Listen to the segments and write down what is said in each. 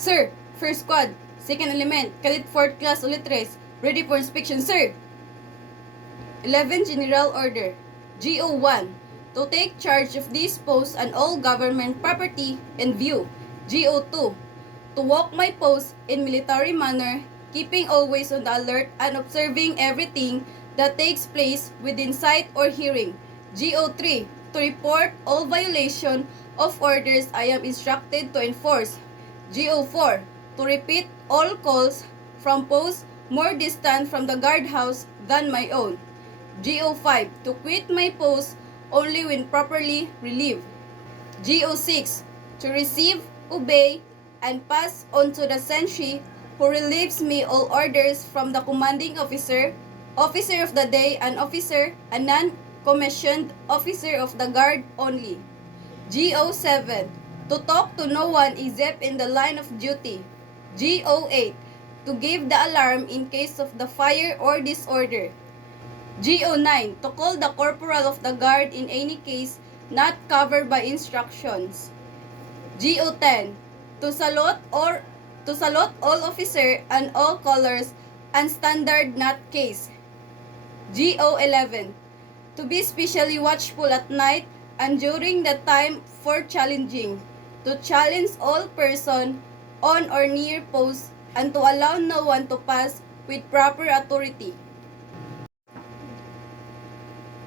Sir, first squad, second element, cadet 4th class ulit res, ready for inspection, sir. 11 General Order, GO1, to take charge of this post and all government property in view. GO2, to walk my post in military manner, keeping always on the alert and observing everything that takes place within sight or hearing. GO3, to report all violation of orders I am instructed to enforce. GO4, to repeat all calls from posts more distant from the guardhouse than my own. GO5, to quit my post only when properly relieved. GO6, to receive, obey, and pass on to the sentry who relieves me all orders from the commanding officer, officer of the day, and non-commissioned officer of the guard only. GO7, to talk to no one except in the line of duty. GO8, to give the alarm in case of the fire or disorder. GO9, to call the corporal of the guard in any case not covered by instructions. GO10, to salute all officer and all colors and standard not case. GO11, to be specially watchful at night and during the time for challenging, to challenge all person on or near post and to allow no one to pass with proper authority.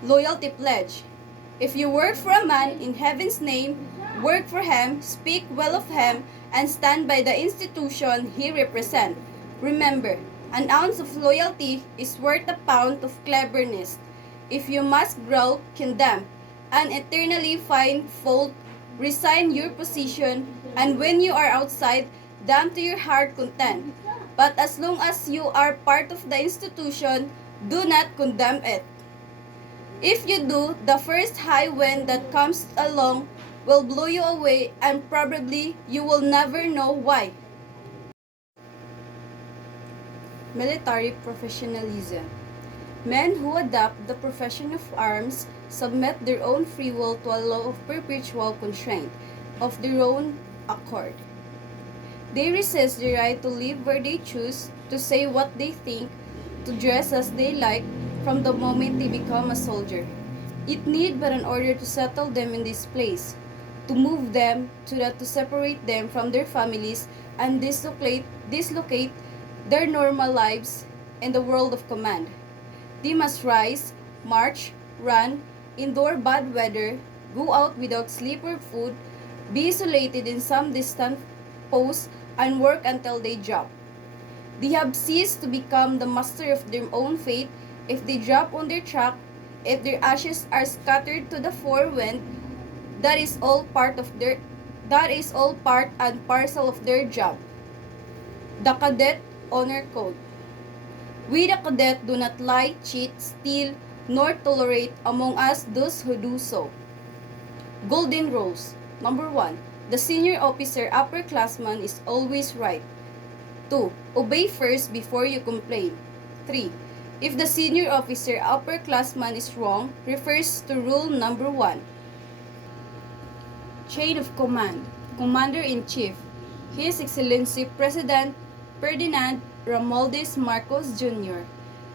Loyalty pledge. If you work for a man in heaven's name, work for him, speak well of him, and stand by the institution he represents. Remember, an ounce of loyalty is worth a pound of cleverness. If you must growl, condemn, and eternally find fault, resign your position, and when you are outside, damn to your heart content. But as long as you are part of the institution, do not condemn it. If you do, the first high wind that comes along will blow you away and probably you will never know why. Military professionalism. Men who adopt the profession of arms submit their own free will to a law of perpetual constraint of their own accord. They resist the right to live where they choose, to say what they think, to dress as they like, from the moment they become a soldier. It need but an order to settle them in this place, to move them, to separate them from their families and dislocate their normal lives in the world of command. They must rise, march, run, endure bad weather, go out without sleep or food, be isolated in some distant post, and work until they drop. They have ceased to become the master of their own fate. If they drop on their track, if their ashes are scattered to the four wind, that is all part and parcel of their job. The Cadet Honor Code. We the cadet do not lie, cheat, steal, nor tolerate among us those who do so. Golden rules. Number 1. The senior officer upperclassman is always right. 2. Obey first before you complain. 3. If the senior officer upperclassman is wrong, refers to rule number 1. Chain of command. Commander-in-Chief. His Excellency President Ferdinand Romualdez Marcos Jr.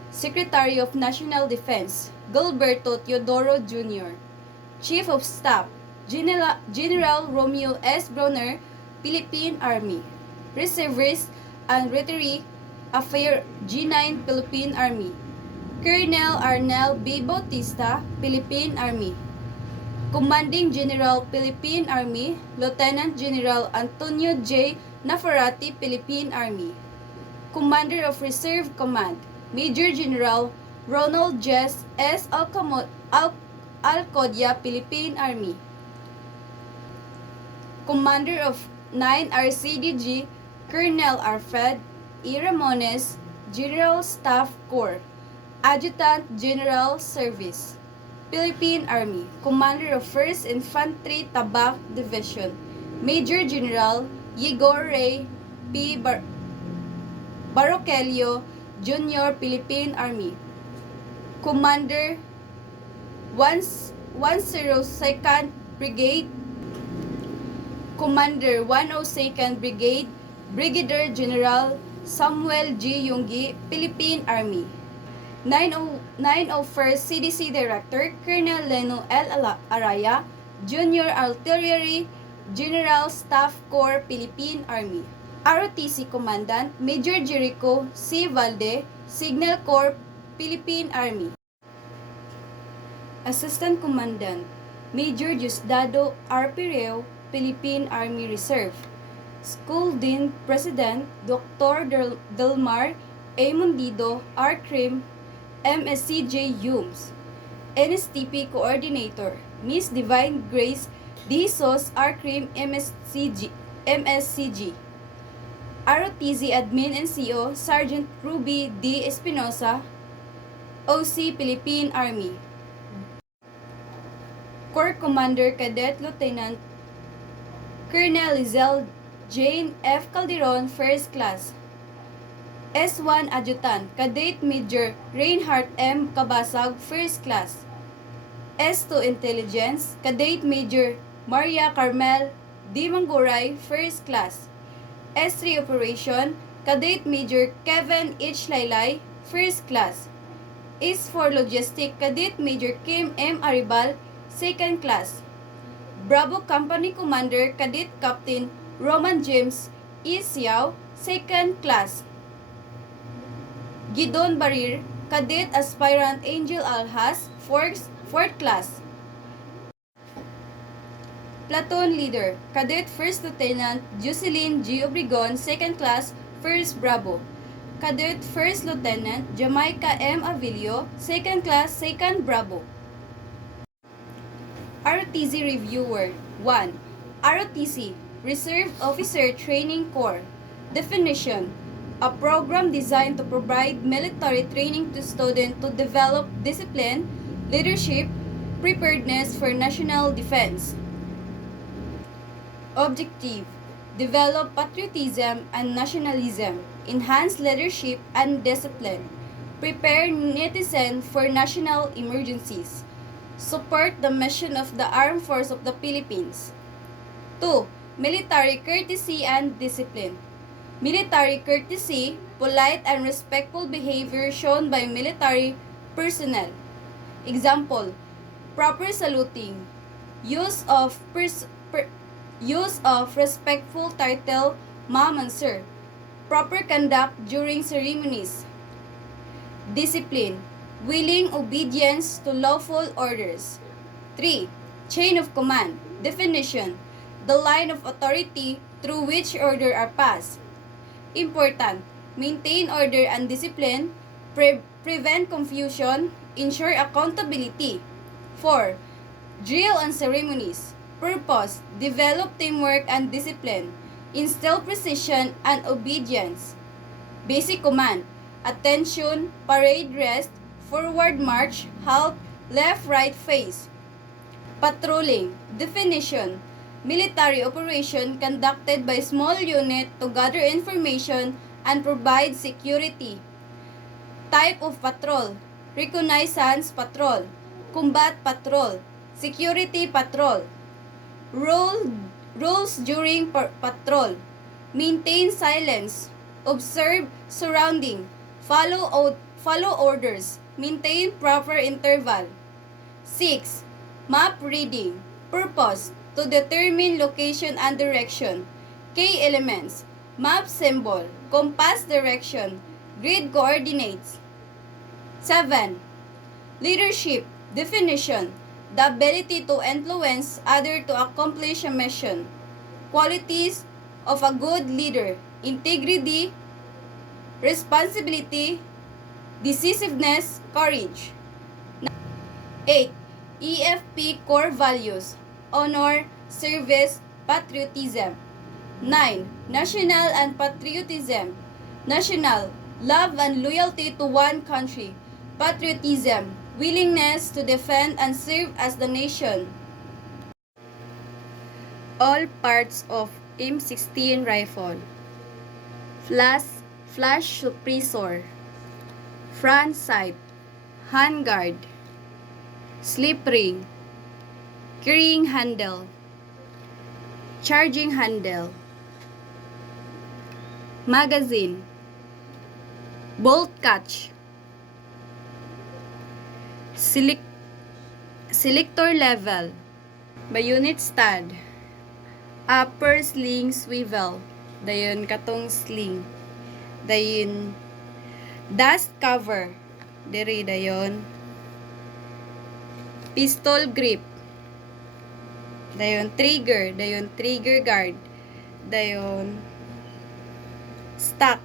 Secretary of National Defense Gilberto Teodoro Jr. Chief of Staff General Romeo S. Bronner, Philippine Army. Reservist and Retiree Affair G9 Philippine Army. Colonel Arnel B. Bautista, Philippine Army. Commanding General Philippine Army, Lieutenant General Antonio J. Nafarati, Philippine Army. Commander of Reserve Command, Major General Ronald Jes S. Alcodia, Philippine Army. Commander of 9 RCDG, Colonel Alfred E. Ramones, General Staff Corps. Adjutant General Service, Philippine Army. Commander of 1st Infantry Tabak Division, Major General Yegor Ray P. Barokelio, Jr., Philippine Army. Commander 102nd Brigade, Commander 102nd Brigade, Brigadier General Samuel G. Yunggi, Philippine Army. 901st CDC Director Colonel Leno L. Araya, Junior Artillery General Staff Corps, Philippine Army. ROTC Commandant Major Jericho C. Valde, Signal Corps, Philippine Army. Assistant Commandant Major Diosdado R. Pireo, Philippine Army Reserve. School Dean President Dr. Delmar A. Mundido, R. Crim, MSCJ Humes. NSTP Coordinator Miss Divine Grace D. Sos, R. Crim, MSCG. ROTC Admin and CO Sergeant Ruby D. Espinosa, OC, Philippine Army. Corps Commander Cadet Lieutenant Colonel Lizelle Jane F. Calderon, First Class. S1 Adjutant Cadet Major Reinhardt M. Cabasag, First Class. S2 Intelligence Cadet Major Maria Carmel D. Manguray, First Class. S3 Operation Cadet Major Kevin H. Laylay, First Class. S4 Logistic Cadet Major Kim M. Aribal, Second Class. Bravo Company Commander Cadet Captain Roman James E. Siao, Second Class. Gidon Barir Cadet Aspirant Angel Alhas, Fourth Class. Platoon Leader Cadet First Lieutenant Jocelyn G. Obregon, Second Class, 1st Bravo. Cadet First Lieutenant Jamaica M. Avilio, Second Class, 2nd Bravo. ROTC Reviewer 1. ROTC Reserve Officer Training Corps. Definition: a program designed to provide military training to students to develop discipline, leadership, preparedness for national defense. Objective: develop patriotism and nationalism, enhance leadership and discipline, prepare netizens for national emergencies, support the mission of the Armed Forces of the Philippines. 2. Military courtesy and discipline. Military courtesy, polite and respectful behavior shown by military personnel. Example: proper saluting, use of respectful title, ma'am and sir, proper conduct during ceremonies. Discipline, willing obedience to lawful orders. 3. Chain of command. Definition: the line of authority through which order are passed. Important: maintain order and discipline, prevent confusion, ensure accountability. 4. Drill and ceremonies. Purpose: develop teamwork and discipline, instill precision and obedience. Basic command: attention, parade rest, forward march, halt, left right face. Patrolling. Definition: military operation conducted by small unit to gather information and provide security. Type of patrol: reconnaissance patrol, combat patrol, security patrol. Rules during patrol: maintain silence, observe surrounding, follow orders, maintain proper interval. 6. Map reading. Purpose: to determine location and direction. Key elements: map symbol, compass direction, grid coordinates. 7. Leadership. Definition: the ability to influence others to accomplish a mission. Qualities of a good leader: integrity, responsibility, decisiveness, courage. 8. EFP core values: honor, service, patriotism. 9. National and patriotism. National: love and loyalty to one country. Patriotism: willingness to defend and serve as the nation. All parts of M16 rifle: flash suppressor, front sight, handguard, slip ring, carrying handle, charging handle. magazine, bolt catch, selector level, bayonet stud, upper sling swivel, dayon katong sling, dayon dust cover, diri dayon pistol grip, dayon trigger guard, dayon stock,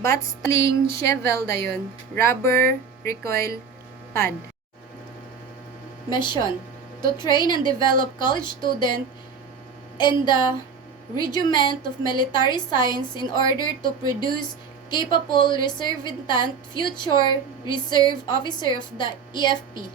butt sling shovel, dayon rubber recoil pad. Mission: to train and develop college student in the regiment of military science in order to produce capable reservist future reserve officer of the EFP.